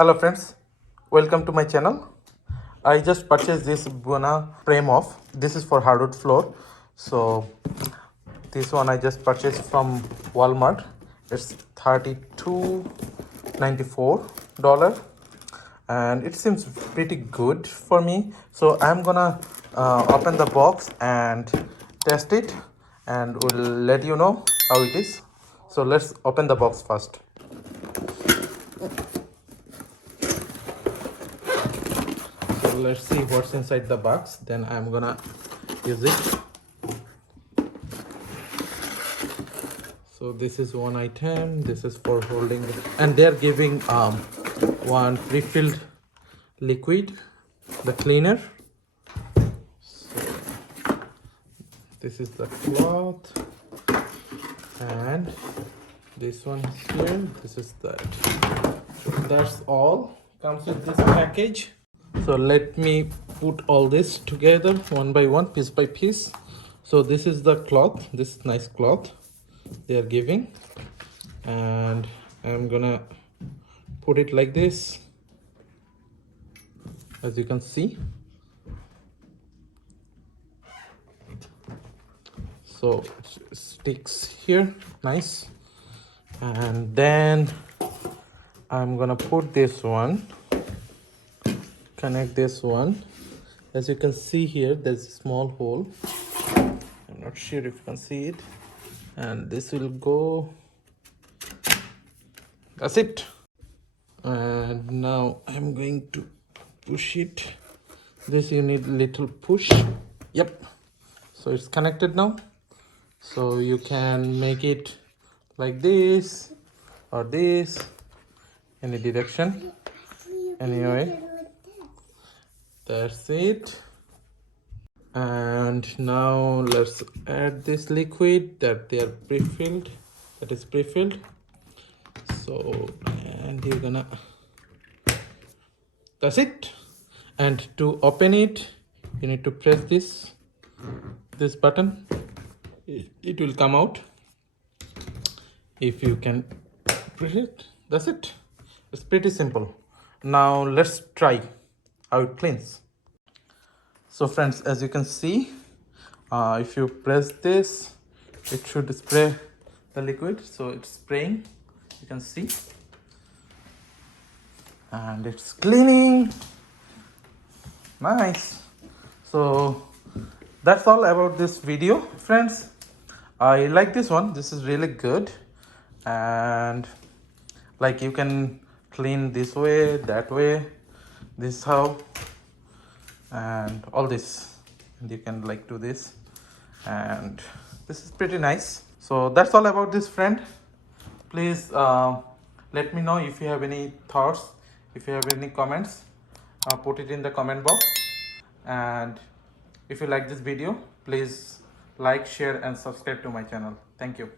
Hello friends, welcome to my channel. I just purchased this Bona spraymop. This is for hardwood floor. So this one I just purchased from Walmart. It's $32.94 and it seems pretty good for me. So I'm gonna open the box and test it and we'll let you know how it is. So let's open the box first. So let's see what's inside the box, then I'm gonna use it. So this is one item, this is for holding, and they're giving one pre-filled liquid, the cleaner. So this is the cloth, and this one is here, this is that. That's all comes with this package. So let me put all this together one by one, piece by piece. So this is the cloth, this nice cloth they are giving, and I'm gonna put it like this, as you can see. So it sticks here, nice. And then I'm gonna put this one, connect this one. As you can see here, there's a small hole. I'm not sure if you can see it. And this will go, that's it. And now I'm going to push it. This you need little push. Yep. So it's connected now. So you can make it like this or this, any direction. Anyway, that's it. And now let's add this liquid that they are pre-filled, that is pre-filled. So, and you're gonna, that's it. And to open it, you need to press this button. It will come out. If you can press it, that's it. It's pretty simple. Now let's try how it cleans. So friends, as you can see, if you press this, it should spray the liquid. So it's spraying, you can see, and it's cleaning. Nice. So that's all about this video, friends. I like this one. This is really good. And like you can clean this way, that way, this how, and all this, and you can like do this, and this is pretty nice. So that's all about this, friend. Please let me know if you have any thoughts, if you have any comments, put it in the comment box. And if you like this video, please like, share and subscribe to my channel. Thank you.